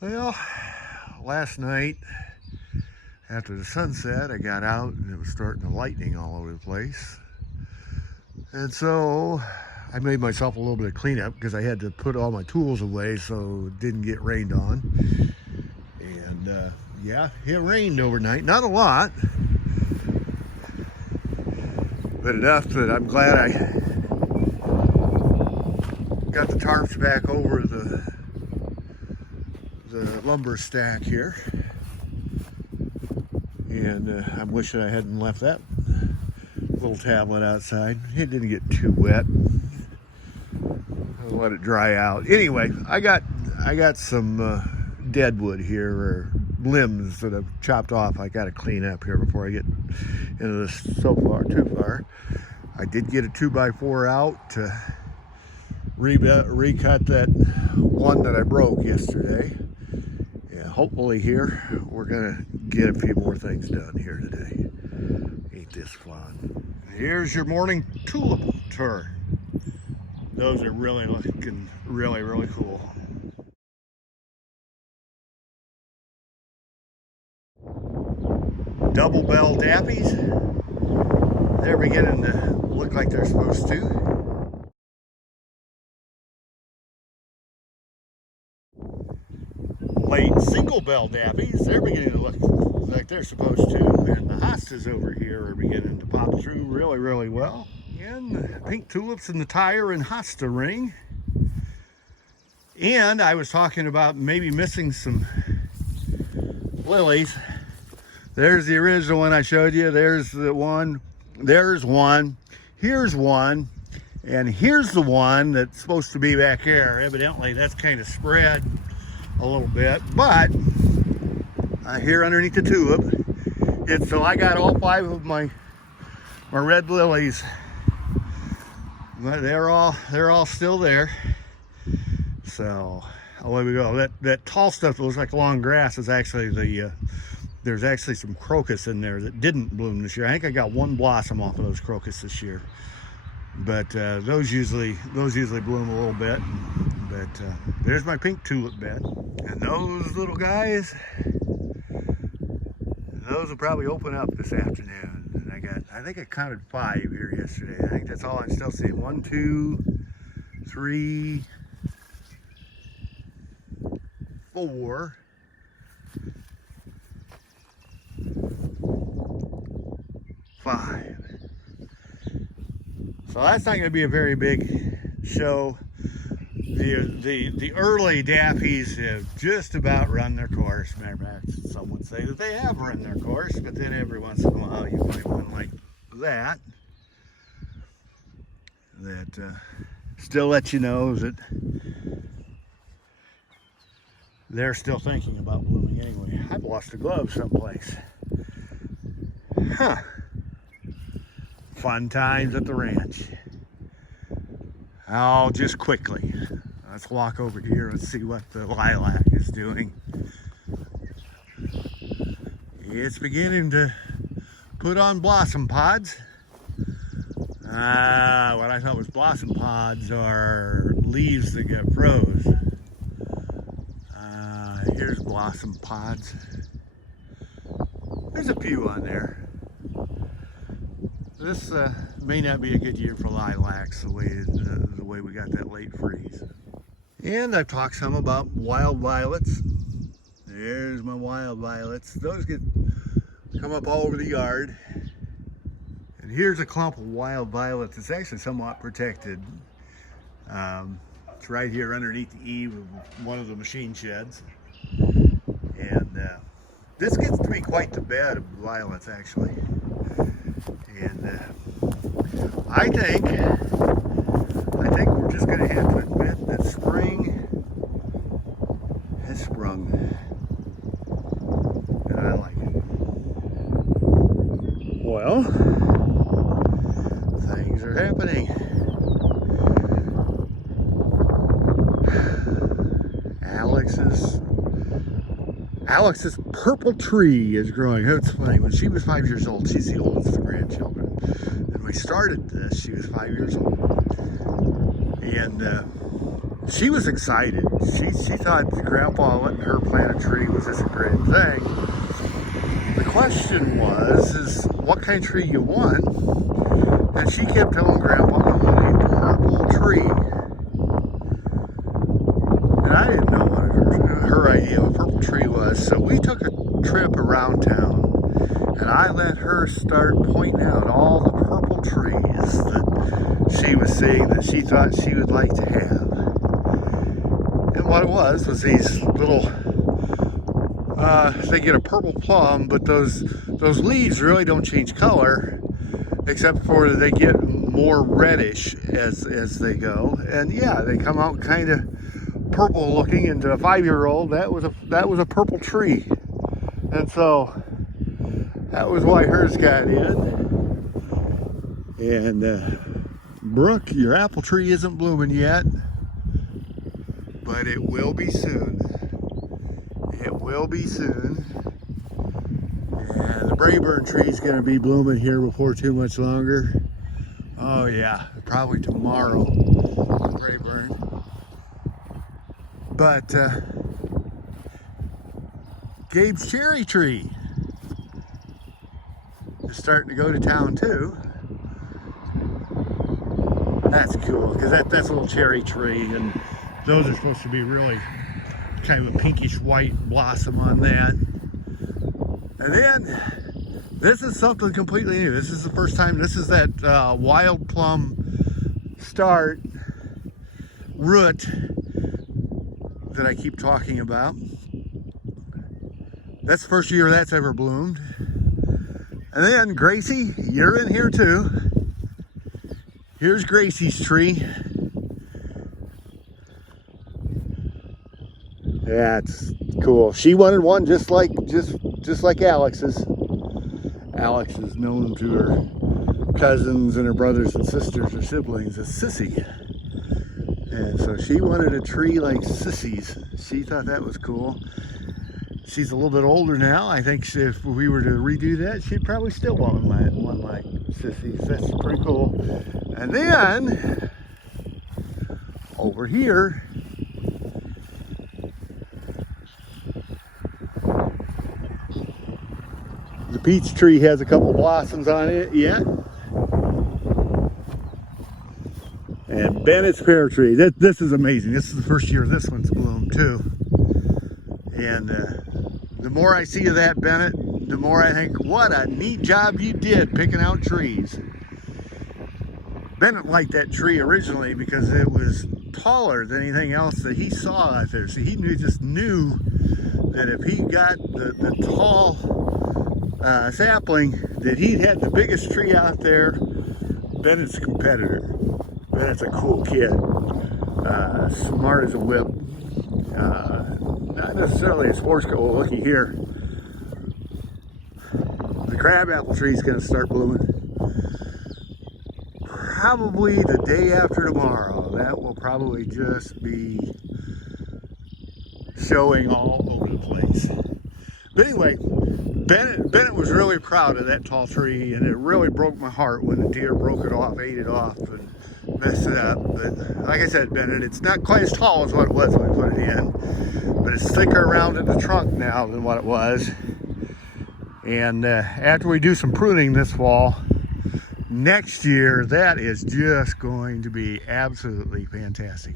Well, last night after the sunset, I got out and it was starting to lightning all over the place. And so I made myself a little bit of cleanup because I had to put all my tools away so it didn't get rained on. And yeah, it rained overnight. Not a lot, but enough that I'm glad I got the tarps back over the lumber stack here. And I'm wishing I hadn't left that little tablet outside. It didn't get too wet. I'll let it dry out. Anyway, I got some dead wood here, or limbs that I've chopped off. I got to clean up here before I get into this too far. I did get a 2x4 out to recut that one that I broke yesterday. And hopefully here we're gonna get a few more things done here today. Ain't this fun? Here's your morning tulip tour. Those are really looking really cool. Double bell dappies. They're beginning to look like they're supposed to. Late single bell dappies. They're beginning to look like they're supposed to. And the hostas over here are beginning to pop through really well. And pink tulips in the tire and hosta ring. And I was talking about maybe missing some lilies. There's the original one I showed you. There's the one. There's one. Here's one. And here's the one that's supposed to be back here. Evidently that's kind of spread a little bit, but here underneath the tulip, so I got all 5 of my red lilies. But they're all still there. So away we go. That tall stuff that looks like long grass is actually there's actually some crocus in there that didn't bloom this year. I think I got 1 blossom off of those crocus this year. But those usually bloom a little bit. But there's my pink tulip bed. And those little guys, those will probably open up this afternoon. And I think I counted 5 here yesterday. I think that's all I'm still seeing. 1, 2, 3, 4. 5. So that's not going to be a very big show. The early dappies have just about run their course. Matter of fact, some would say that they have run their course, but then every once in a while you find one like that still lets you know that they're still thinking about blooming anyway. I've lost a glove someplace. Huh. Fun times at the ranch. Oh, just quickly. Let's walk over here and see what the lilac is doing. It's beginning to put on blossom pods. What I thought was blossom pods are leaves that get froze. Here's blossom pods. There's a few on there. This may not be a good year for lilacs the way we got that late freeze. And I've talked some about wild violets. There's my wild violets. Those come up all over the yard. And here's a clump of wild violets. It's actually somewhat protected. It's right here underneath the eave of one of the machine sheds. And this gets to be quite the bed of violets, actually. And I think we're just going to have to admit that spring has sprung, and I like it. Well, things are happening. Alex's purple tree is growing. It's funny, when she was 5 years old, she's the oldest of the grandchildren. And we started this, she was 5 years old. And she was excited. She thought Grandpa letting her plant a tree was just a great thing. The question is what kind of tree you want? And she kept telling Grandpa I want a purple tree. And I didn't know what her idea of a purple tree was. So we took a trip around town and I let her start pointing out all the purple trees that she was seeing that she thought she would like to have. And what it was these little, they get a purple plum, but those leaves really don't change color, except for they get more reddish as they go. And yeah, they come out kind of purple looking. And to a 5-year-old, that was a purple tree. And so that was why hers got in. And Brooke, your apple tree isn't blooming yet, but it will be soon. It will be soon. And the Brayburn tree is going to be blooming here before too much longer. Oh yeah, probably tomorrow, Brayburn. But Gabe's cherry tree is starting to go to town too. That's cool, because that's a little cherry tree, and those are supposed to be really kind of a pinkish white blossom on that. And then this is something completely new. This is the first time. This is that wild plum start root that I keep talking about. That's the first year that's ever bloomed. And then Gracie, you're in here too. Here's Gracie's tree. That's cool. She wanted one just like Alex's. Alex is known to her cousins and her brothers and sisters or siblings as Sissy. And so she wanted a tree like Sissy's. She thought that was cool. She's a little bit older now. I think if we were to redo that, she'd probably still want one like Sissy's. That's pretty cool. And then over here, the peach tree has a couple blossoms on it yet. And Bennett's pear tree. This is amazing. This is the first year this one's bloomed too. And the more I see of that, Bennett, the more I think, what a neat job you did picking out trees. Bennett liked that tree originally because it was taller than anything else that he saw out there. So he just knew that if he got the tall sapling, that he'd had the biggest tree out there. Bennett's a competitor. Bennett's a cool kid. Smart as a whip. Not necessarily a sports car. Well, looky here. The crabapple tree is going to start blooming probably the day after tomorrow. That will probably just be showing all over the place. But anyway, Bennett was really proud of that tall tree, and it really broke my heart when the deer broke it off, ate it off, and messed it up. But like I said, Bennett, it's not quite as tall as what it was when we put it in, but it's thicker around in the trunk now than what it was. And after we do some pruning this fall, next year, that is just going to be absolutely fantastic.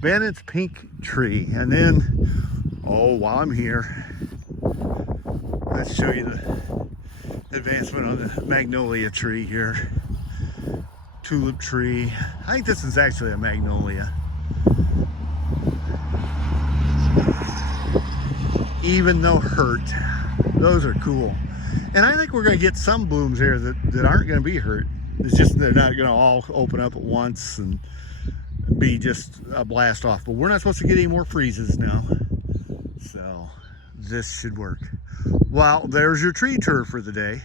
Bennett's pink tree. And then, oh, while I'm here, let's show you the advancement on the magnolia tree here. Tulip tree. I think this is actually a magnolia. Even though hurt. Those are cool. And I think we're going to get some blooms here that aren't going to be hurt. It's just they're not going to all open up at once and be just a blast off. But we're not supposed to get any more freezes now. So this should work. Well, there's your tree tour for the day.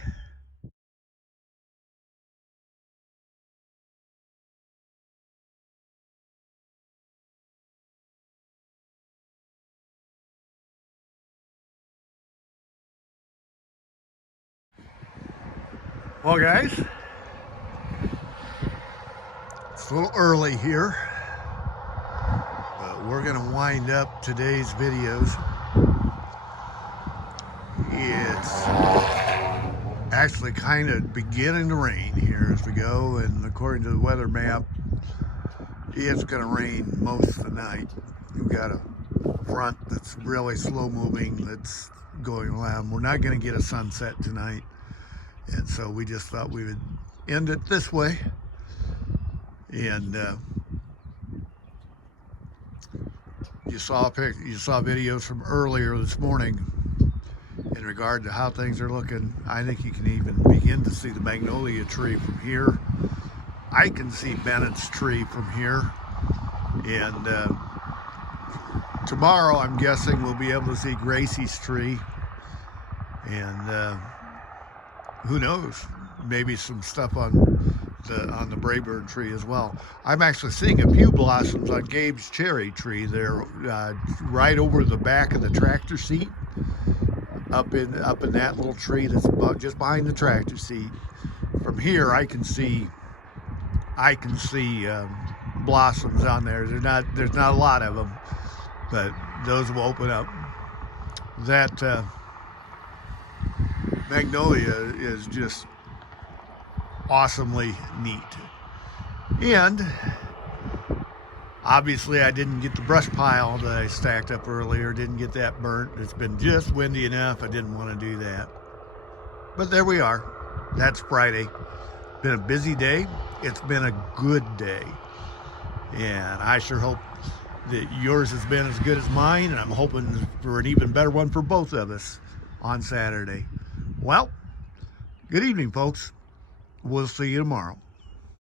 Well, guys, it's a little early here, we're gonna wind up today's videos. It's actually kind of beginning to rain here as we go, and according to the weather map, it's gonna rain most of the night. We've got a front that's really slow moving that's going around. We're not gonna get a sunset tonight, and so we just thought we would end it this way. And you saw videos from earlier this morning in regard to how things are looking. I think you can even begin to see the magnolia tree from here. I can see Bennett's tree from here. And tomorrow, I'm guessing we'll be able to see Gracie's tree. And who knows, maybe some stuff on the Braeburn tree as well. I'm actually seeing a few blossoms on Gabe's cherry tree there, right over the back of the tractor seat, up in that little tree that's just behind the tractor seat. From here, I can see blossoms on there. There's not a lot of them, but those will open up. That magnolia is just awesomely neat. And obviously I didn't get the brush pile that I stacked up earlier, didn't get that burnt. It's been just windy enough, I didn't want to do that. But there we are. That's Friday. Been a busy day. It's been a good day. And I sure hope that yours has been as good as mine, and I'm hoping for an even better one for both of us on Saturday. Well, good evening, folks. We'll see you tomorrow.